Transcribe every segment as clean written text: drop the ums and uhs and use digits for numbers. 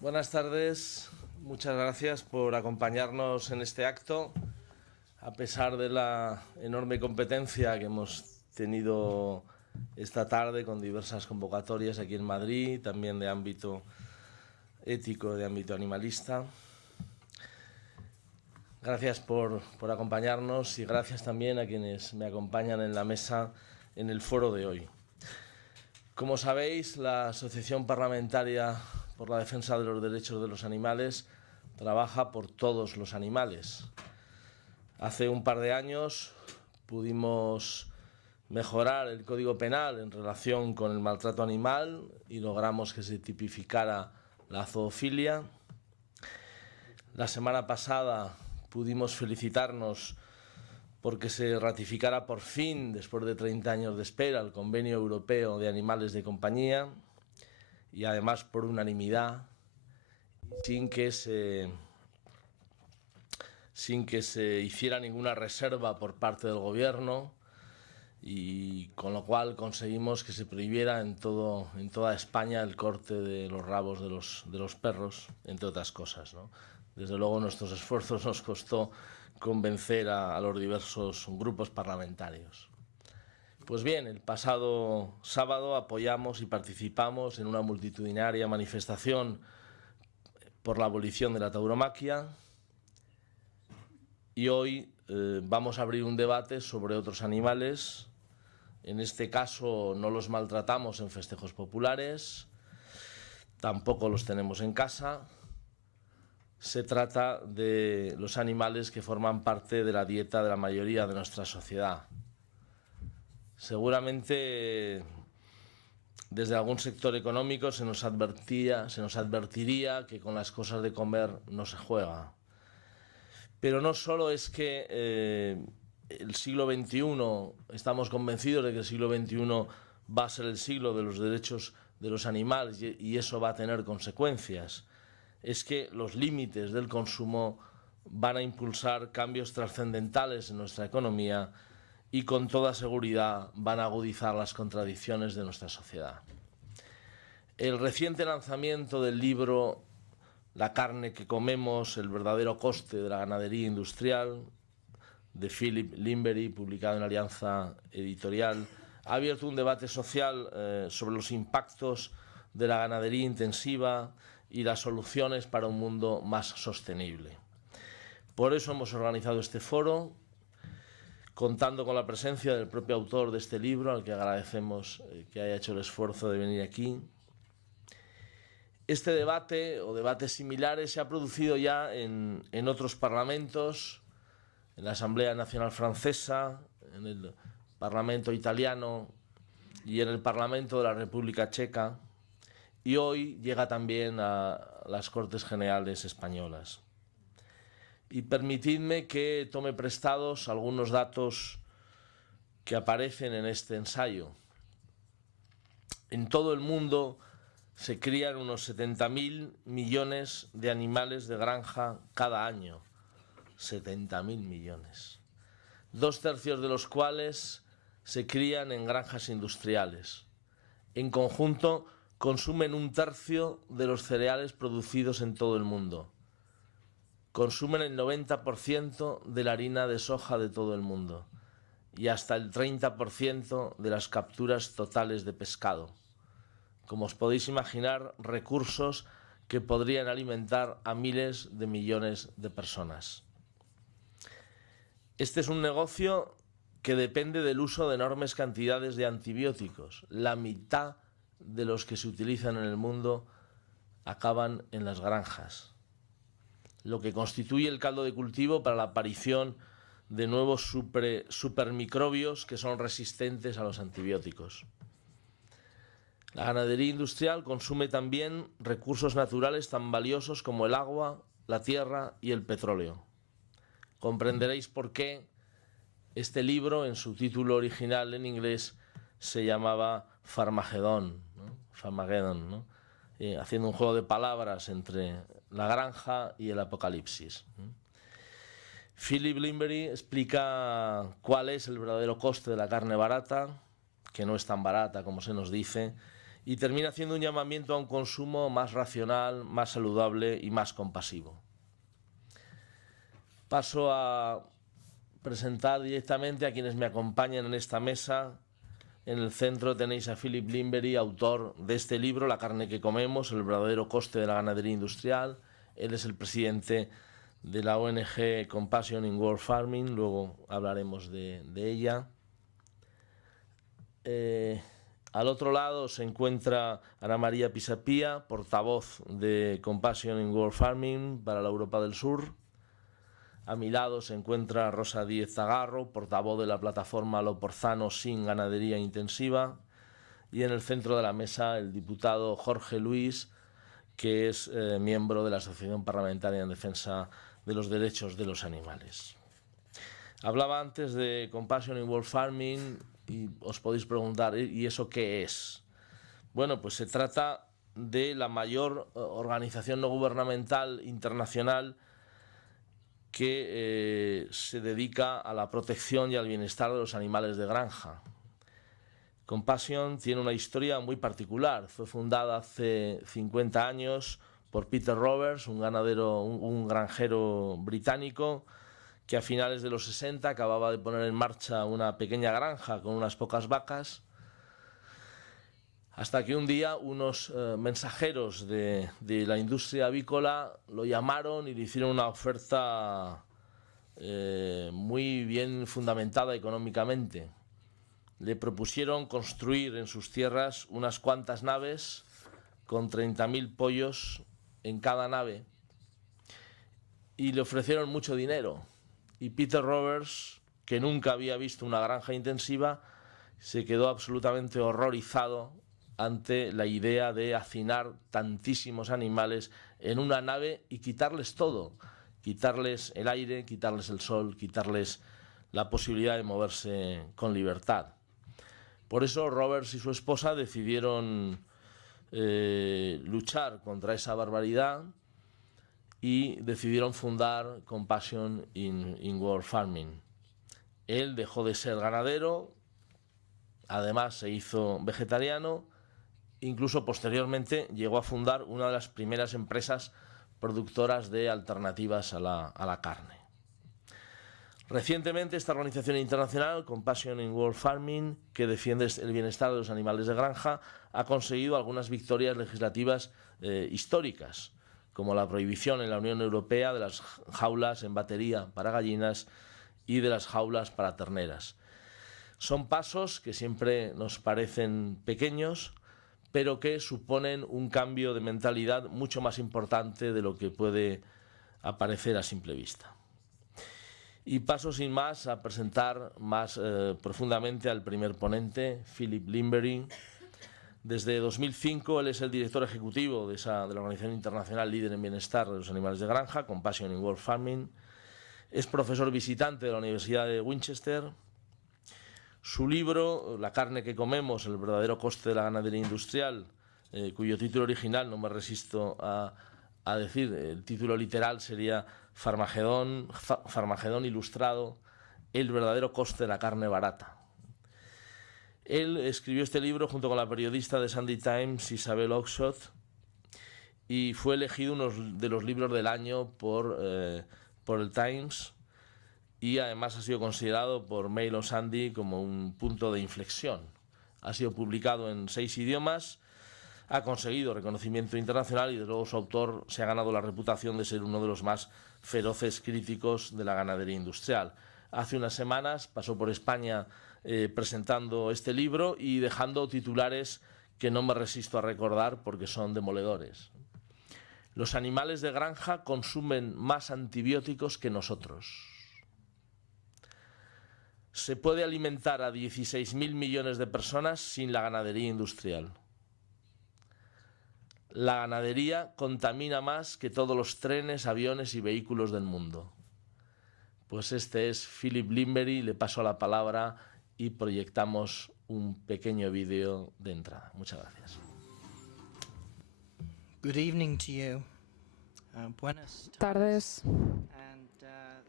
Buenas tardes, muchas gracias por acompañarnos en este acto, a pesar de la enorme competencia que hemos tenido esta tarde con diversas convocatorias aquí en Madrid, también de ámbito ético, de ámbito animalista. Gracias por acompañarnos y gracias también a quienes me acompañan en la mesa en el foro de hoy. Como sabéis, la Asociación Parlamentaria por la Defensa de los Derechos de los Animales trabaja por todos los animales. Hace un par de años pudimos mejorar el Código Penal en relación con el maltrato animal y logramos que se tipificara la zoofilia. La semana pasada pudimos felicitarnos porque se ratificara por fin, después de 30 años de espera, el Convenio Europeo de Animales de Compañía, y además por unanimidad, sin que se hiciera ninguna reserva por parte del Gobierno, y con lo cual conseguimos que se prohibiera en toda España el corte de los rabos de los perros, entre otras cosas, ¿no? Desde luego nuestros esfuerzos nos costó convencer a los diversos grupos parlamentarios. Pues bien, el pasado sábado apoyamos y participamos en una multitudinaria manifestación por la abolición de la tauromaquia y hoy vamos a abrir un debate sobre otros animales. En este caso no los maltratamos en festejos populares, tampoco los tenemos en casa. Se trata de los animales que forman parte de la dieta de la mayoría de nuestra sociedad. Seguramente desde algún sector económico se nos advertiría que con las cosas de comer no se juega. Pero no solo es que el siglo XXI, estamos convencidos de que el siglo XXI va a ser el siglo de los derechos de los animales y eso va a tener consecuencias. Es que los límites del consumo van a impulsar cambios trascendentales en nuestra economía y con toda seguridad van a agudizar las contradicciones de nuestra sociedad. El reciente lanzamiento del libro La carne que comemos, el verdadero coste de la ganadería industrial, de Philip Limbery, publicado en Alianza Editorial, ha abierto un debate social sobre los impactos de la ganadería intensiva y las soluciones para un mundo más sostenible. Por eso hemos organizado este foro, contando con la presencia del propio autor de este libro, al que agradecemos que haya hecho el esfuerzo de venir aquí. Este debate o debates similares se ha producido ya en otros parlamentos, en la Asamblea Nacional Francesa, en el Parlamento italiano y en el Parlamento de la República Checa, y hoy llega también a las Cortes Generales españolas. Y permitidme que tome prestados algunos datos que aparecen en este ensayo. En todo el mundo se crían unos 70.000 millones de animales de granja cada año. 70.000 millones. 2/3 de los cuales se crían en granjas industriales. En conjunto, consumen 1/3 de los cereales producidos en todo el mundo. Consumen el 90% de la harina de soja de todo el mundo y hasta el 30% de las capturas totales de pescado. Como os podéis imaginar, recursos que podrían alimentar a miles de millones de personas. Este es un negocio que depende del uso de enormes cantidades de antibióticos. La mitad de los que se utilizan en el mundo acaban en las granjas, lo que constituye el caldo de cultivo para la aparición de nuevos supermicrobios que son resistentes a los antibióticos. La ganadería industrial consume también recursos naturales tan valiosos como el agua, la tierra y el petróleo. Comprenderéis por qué este libro, en su título original en inglés, se llamaba Farmageddon, ¿no? Farmageddon, ¿no? Haciendo un juego de palabras entre la granja y el apocalipsis. Philip Limbery explica cuál es el verdadero coste de la carne barata, que no es tan barata como se nos dice, y termina haciendo un llamamiento a un consumo más racional, más saludable y más compasivo. Paso a presentar directamente a quienes me acompañan en esta mesa. En el centro tenéis a Philip Limbery, autor de este libro, La carne que comemos, el verdadero coste de la ganadería industrial. Él es el presidente de la ONG Compassion in World Farming, luego hablaremos de ella. Al otro lado se encuentra Ana María Pisapia, portavoz de Compassion in World Farming para la Europa del Sur. A mi lado se encuentra Rosa Díez Zagarro, portavoz de la plataforma Lo Porzano sin Ganadería Intensiva. Y en el centro de la mesa el diputado Jorge Luis, que es miembro de la Asociación Parlamentaria en Defensa de los Derechos de los Animales. Hablaba antes de Compassion in World Farming y os podéis preguntar, ¿y eso qué es? Bueno, pues se trata de la mayor organización no gubernamental internacional que se dedica a la protección y al bienestar de los animales de granja. Compassion tiene una historia muy particular. Fue fundada hace 50 años por Peter Roberts, un granjero británico que a finales de los 60 acababa de poner en marcha una pequeña granja con unas pocas vacas, hasta que un día unos mensajeros de la industria avícola lo llamaron y le hicieron una oferta muy bien fundamentada económicamente. Le propusieron construir en sus tierras unas cuantas naves con 30.000 pollos en cada nave y le ofrecieron mucho dinero. Y Peter Roberts, que nunca había visto una granja intensiva, se quedó absolutamente horrorizado ante la idea de hacinar tantísimos animales en una nave y quitarles todo, quitarles el aire, quitarles el sol, quitarles la posibilidad de moverse con libertad. Por eso Roberts y su esposa decidieron luchar contra esa barbaridad y decidieron fundar Compassion in World Farming. Él dejó de ser ganadero, además se hizo vegetariano, incluso posteriormente llegó a fundar una de las primeras empresas productoras de alternativas a la carne. Recientemente esta organización internacional, Compassion in World Farming, que defiende el bienestar de los animales de granja, ha conseguido algunas victorias legislativas históricas, como la prohibición en la Unión Europea de las jaulas en batería para gallinas y de las jaulas para terneras. Son pasos que siempre nos parecen pequeños, pero que suponen un cambio de mentalidad mucho más importante de lo que puede aparecer a simple vista. Y paso sin más a presentar más profundamente al primer ponente, Philip Limbery. Desde 2005 él es el director ejecutivo de la organización internacional líder en bienestar de los animales de granja, Compassion in World Farming. Es profesor visitante de la Universidad de Winchester. Su libro, La carne que comemos, el verdadero coste de la ganadería industrial, cuyo título original no me resisto a decir, el título literal sería Farmagedón ilustrado, el verdadero coste de la carne barata. Él escribió este libro junto con la periodista de Sunday Times, Isabel Oxshott, y fue elegido uno de los libros del año por el Times, y además ha sido considerado por Mail on Sunday como un punto de inflexión. Ha sido publicado en 6 idiomas, ha conseguido reconocimiento internacional y desde luego su autor se ha ganado la reputación de ser uno de los más feroces críticos de la ganadería industrial. Hace unas semanas pasó por España presentando este libro y dejando titulares que no me resisto a recordar porque son demoledores. Los animales de granja consumen más antibióticos que nosotros. Se puede alimentar a 16.000 millones de personas sin la ganadería industrial. La ganadería contamina más que todos los trenes, aviones y vehículos del mundo. Pues este es Philip Limbery, le paso la palabra y proyectamos un pequeño vídeo de entrada. Muchas gracias. Good evening to you. Buenas Tardes and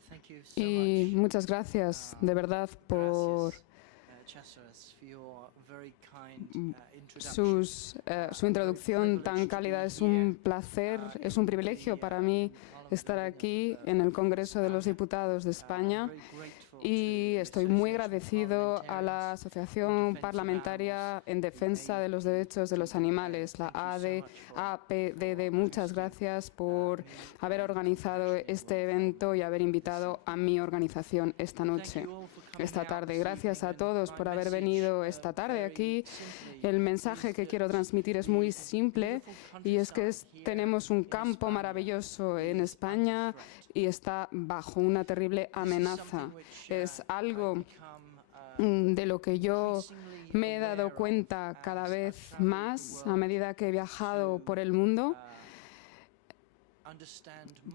thank you so y much. muchas gracias de verdad por Su introducción tan cálida. Es un placer, es un privilegio para mí estar aquí en el Congreso de los Diputados de España y estoy muy agradecido a la Asociación Parlamentaria en Defensa de los Derechos de los Animales, la APDD. Muchas gracias por haber organizado este evento y haber invitado a mi organización esta tarde. Gracias a todos por haber venido esta tarde aquí. El mensaje que quiero transmitir es muy simple y es que tenemos un campo maravilloso en España y está bajo una terrible amenaza. Es algo de lo que yo me he dado cuenta cada vez más a medida que he viajado por el mundo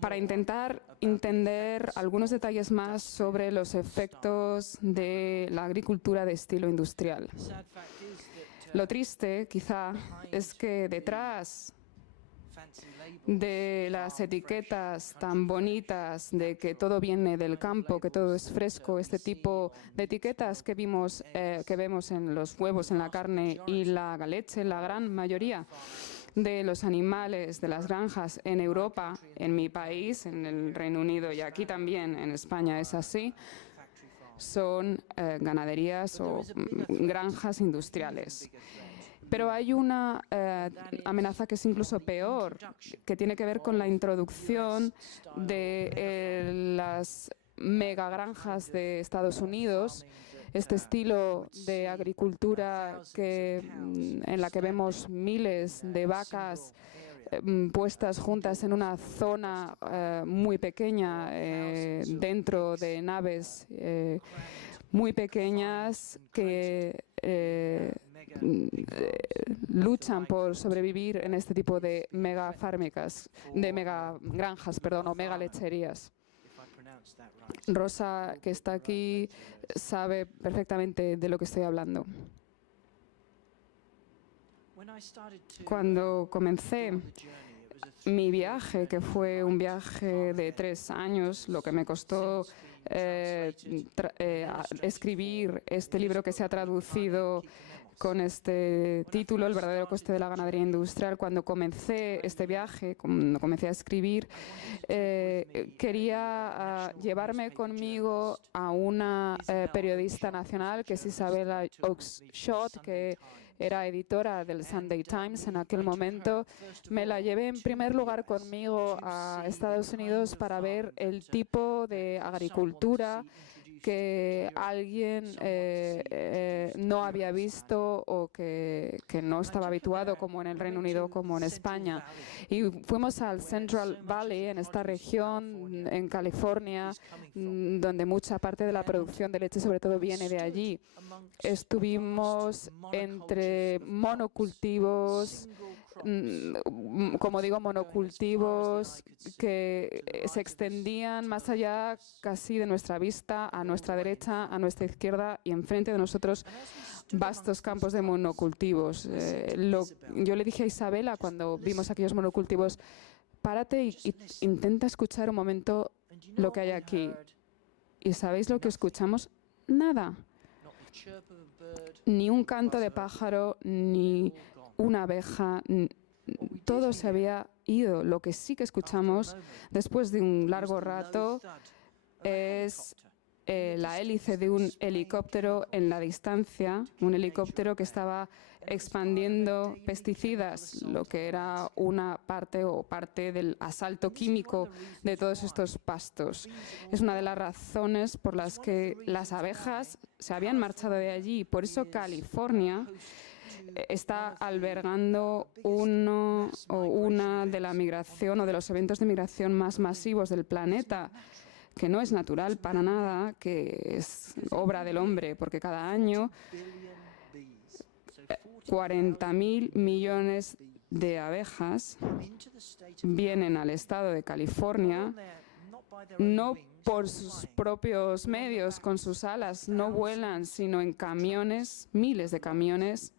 para intentar entender algunos detalles más sobre los efectos de la agricultura de estilo industrial. Lo triste, quizá, es que detrás de las etiquetas tan bonitas de que todo viene del campo, que todo es fresco, este tipo de etiquetas que vemos en los huevos, en la carne y la leche, la gran mayoría de los animales de las granjas en Europa, en mi país, en el Reino Unido y aquí también en España es así, son ganaderías o granjas industriales. Pero hay una amenaza que es incluso peor, que tiene que ver con la introducción de las megagranjas de Estados Unidos, este estilo de agricultura en la que vemos miles de vacas puestas juntas en una zona muy pequeña dentro de naves muy pequeñas que luchan por sobrevivir en este tipo de megagranjas, o megalecherías. Rosa, que está aquí, sabe perfectamente de lo que estoy hablando. Cuando comencé mi viaje, que fue un viaje de 3 años, lo que me costó escribir este libro que se ha traducido con este título, El verdadero coste de la ganadería industrial. Cuando comencé este viaje, cuando comencé a escribir, quería llevarme conmigo a una periodista nacional, que es Isabella Oakeshott, que era editora del Sunday Times en aquel momento. Me la llevé en primer lugar conmigo a Estados Unidos para ver el tipo de agricultura que alguien no había visto o que no estaba habituado, como en el Reino Unido, como en España. Y fuimos al Central Valley, en esta región en California, donde mucha parte de la producción de leche sobre todo viene de allí. Estuvimos entre monocultivos, como digo, monocultivos que se extendían más allá casi de nuestra vista, a nuestra derecha, a nuestra izquierda y enfrente de nosotros vastos campos de monocultivos. Yo le dije a Isabela cuando vimos aquellos monocultivos, párate y intenta escuchar un momento lo que hay aquí. ¿Y sabéis lo que escuchamos? Nada. Ni un canto de pájaro, ni una abeja, todo se había ido. Lo que sí que escuchamos después de un largo rato es la hélice de un helicóptero en la distancia, un helicóptero que estaba expandiendo pesticidas, lo que era una parte del asalto químico de todos estos pastos. Es una de las razones por las que las abejas se habían marchado de allí. Por eso California está albergando una de la migración o de los eventos de migración más masivos del planeta, que no es natural para nada, que es obra del hombre, porque cada año 40.000 millones de abejas vienen al estado de California, no por sus propios medios, con sus alas, no vuelan, sino en camiones, miles de camiones,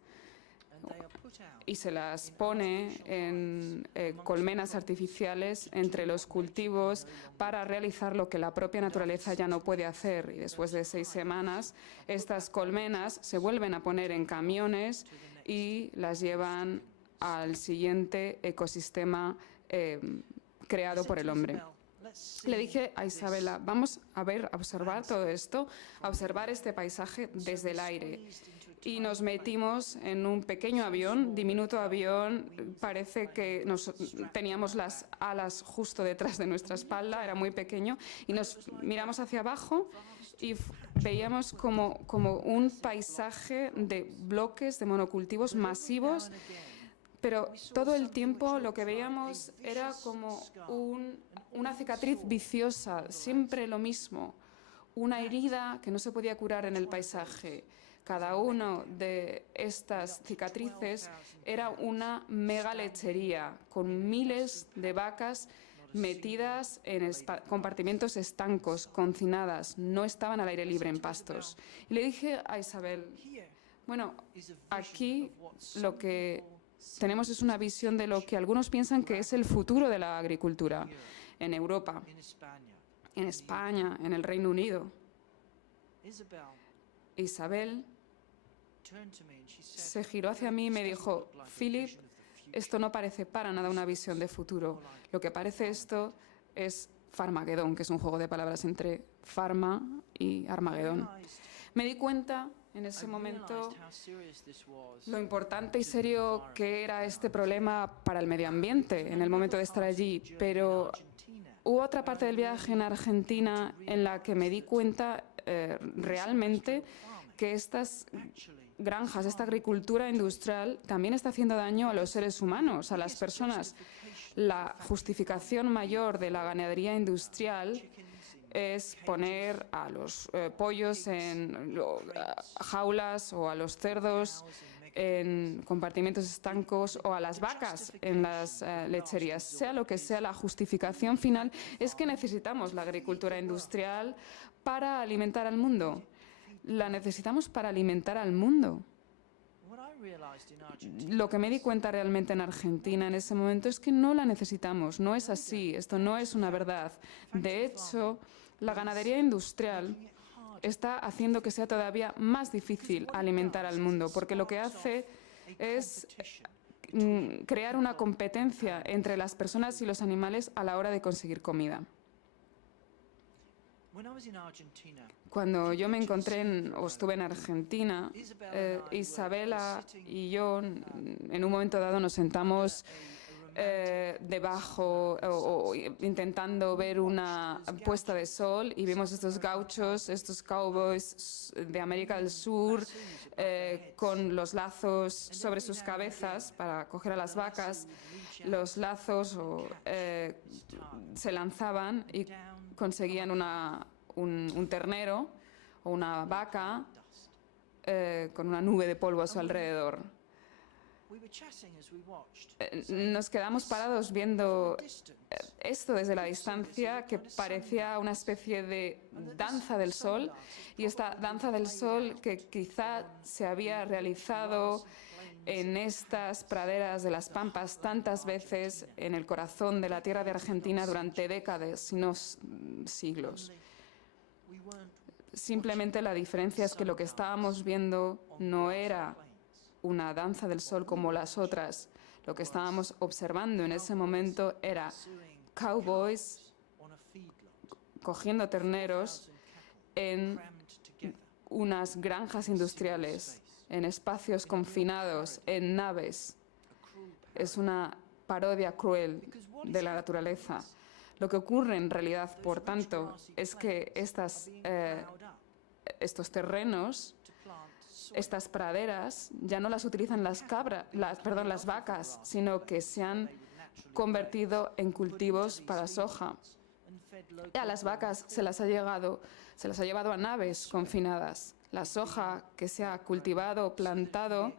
y se las pone en colmenas artificiales entre los cultivos para realizar lo que la propia naturaleza ya no puede hacer. Y después de 6 semanas, estas colmenas se vuelven a poner en camiones y las llevan al siguiente ecosistema creado por el hombre. Le dije a Isabela, vamos a observar todo esto, a observar este paisaje desde el aire. Y nos metimos en un pequeño avión, diminuto avión, parece que teníamos las alas justo detrás de nuestra espalda, era muy pequeño, y nos miramos hacia abajo y veíamos como un paisaje de bloques de monocultivos masivos, pero todo el tiempo lo que veíamos era como una cicatriz viciosa, siempre lo mismo, una herida que no se podía curar en el paisaje. Cada una de estas cicatrices era una mega lechería con miles de vacas metidas en compartimentos estancos, confinadas, no estaban al aire libre en pastos. Y le dije a Isabel, bueno, aquí lo que tenemos es una visión de lo que algunos piensan que es el futuro de la agricultura en Europa, en España, en el Reino Unido. Isabel se giró hacia mí y me dijo, Philip, esto no parece para nada una visión de futuro. Lo que parece esto es Farmagedón, que es un juego de palabras entre Pharma y Armagedón. Me di cuenta en ese momento lo importante y serio que era este problema para el medio ambiente en el momento de estar allí, pero hubo otra parte del viaje en Argentina en la que me di cuenta realmente que estas granjas, esta agricultura industrial también está haciendo daño a los seres humanos, a las personas. La justificación mayor de la ganadería industrial es poner a los pollos en jaulas o a los cerdos en compartimentos estancos o a las vacas en las lecherías. Sea lo que sea, la justificación final es que necesitamos la agricultura industrial para alimentar al mundo. La necesitamos para alimentar al mundo. Lo que me di cuenta realmente en Argentina en ese momento es que no la necesitamos, no es así, esto no es una verdad. De hecho, la ganadería industrial está haciendo que sea todavía más difícil alimentar al mundo, porque lo que hace es crear una competencia entre las personas y los animales a la hora de conseguir comida. Cuando yo me encontré o estuve en Argentina, Isabela y yo en un momento dado nos sentamos debajo o intentando ver una puesta de sol y vimos estos gauchos, estos cowboys de América del Sur con los lazos sobre sus cabezas para coger a las vacas. Los lazos se lanzaban y conseguían un ternero o una vaca con una nube de polvo a su alrededor. Nos quedamos parados viendo esto desde la distancia, que parecía una especie de danza del sol, y esta danza del sol que quizá se había realizado en estas praderas de las Pampas tantas veces en el corazón de la tierra de Argentina durante décadas, si no siglos. Simplemente la diferencia es que lo que estábamos viendo no era una danza del sol como las otras. Lo que estábamos observando en ese momento era cowboys cogiendo terneros en unas granjas industriales, en espacios confinados, en naves. Es una parodia cruel de la naturaleza. Lo que ocurre en realidad, por tanto, es que estos terrenos, estas praderas, ya no las utilizan las vacas, sino que se han convertido en cultivos para soja. Y a las vacas se las ha llevado a naves confinadas. La soja que se ha cultivado, plantado,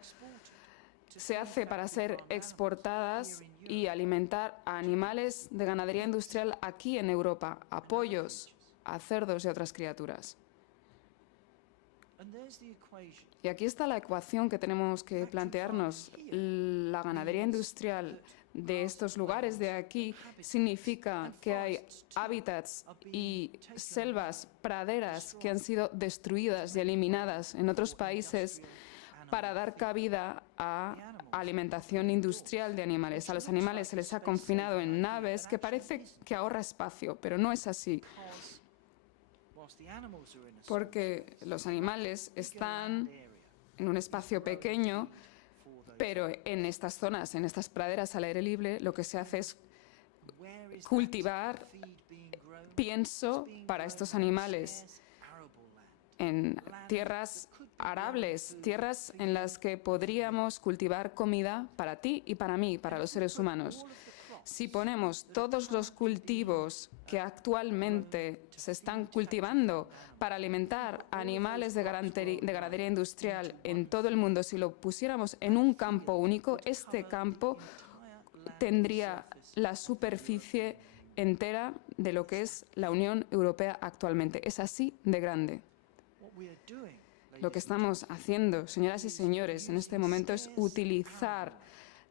se hace para ser exportadas y alimentar a animales de ganadería industrial aquí en Europa, a pollos, a cerdos y a otras criaturas. Y aquí está la ecuación que tenemos que plantearnos. La ganadería industrial de estos lugares de aquí significa que hay hábitats y selvas, praderas que han sido destruidas y eliminadas en otros países para dar cabida a alimentación industrial de animales. A los animales se les ha confinado en naves que parece que ahorra espacio, pero no es así. Porque los animales están en un espacio pequeño, pero en estas zonas, en estas praderas al aire libre, lo que se hace es cultivar pienso para estos animales en tierras arables, tierras en las que podríamos cultivar comida para ti y para mí, para los seres humanos. Si ponemos todos los cultivos que actualmente se están cultivando para alimentar animales de ganadería industrial en todo el mundo, si lo pusiéramos en un campo único, este campo tendría la superficie entera de lo que es la Unión Europea actualmente. Es así de grande. Lo que estamos haciendo, señoras y señores, en este momento es utilizar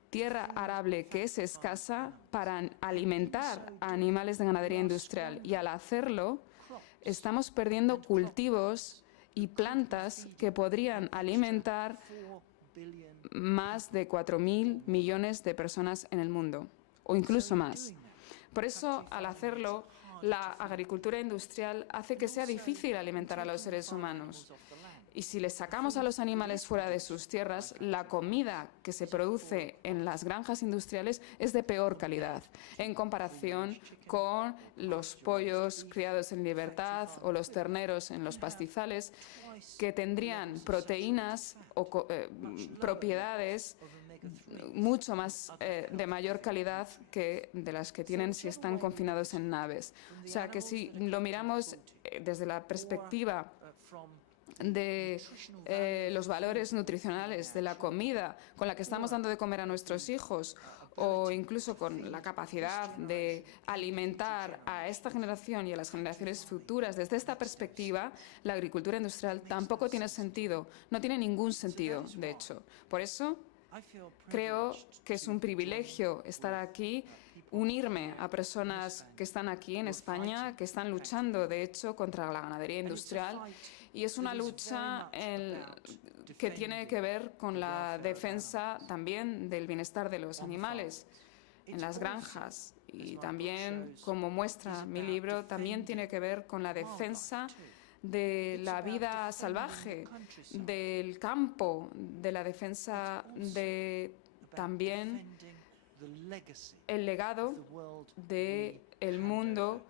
tierra arable que es escasa para alimentar a animales de ganadería industrial. Y al hacerlo, estamos perdiendo cultivos y plantas que podrían alimentar más de 4.000 millones de personas en el mundo, o incluso más. Por eso, al hacerlo, la agricultura industrial hace que sea difícil alimentar a los seres humanos. Y si les sacamos a los animales fuera de sus tierras, la comida que se produce en las granjas industriales es de peor calidad, en comparación con los pollos criados en libertad o los terneros en los pastizales, que tendrían proteínas o propiedades mucho más de mayor calidad que de las que tienen si están confinados en naves. O sea que si lo miramos desde la perspectiva de los valores nutricionales de la comida con la que estamos dando de comer a nuestros hijos, o incluso con la capacidad de alimentar a esta generación y a las generaciones futuras, desde esta perspectiva, la agricultura industrial tampoco tiene sentido, no tiene ningún sentido, de hecho. Por eso, creo que es un privilegio estar aquí, unirme a personas que están aquí en España, que están luchando, de hecho, contra la ganadería industrial. Y es una lucha que tiene que ver con la defensa también del bienestar de los animales en las granjas. Y también, como muestra mi libro, también tiene que ver con la defensa de la vida salvaje, del campo, de la defensa de también el legado del mundo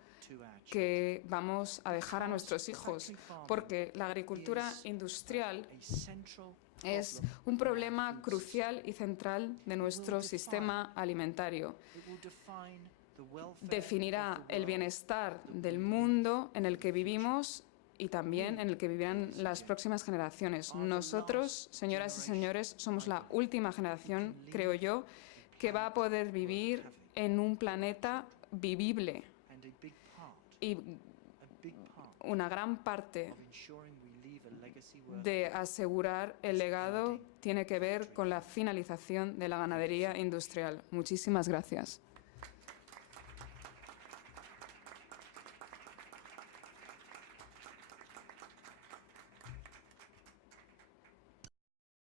que vamos a dejar a nuestros hijos, porque la agricultura industrial es un problema crucial y central de nuestro sistema alimentario. Definirá el bienestar del mundo en el que vivimos y también en el que vivirán las próximas generaciones. Nosotros, señoras y señores, somos la última generación, creo yo, que va a poder vivir en un planeta vivible. Y una gran parte de asegurar el legado tiene que ver con la finalización de la ganadería industrial. Muchísimas gracias.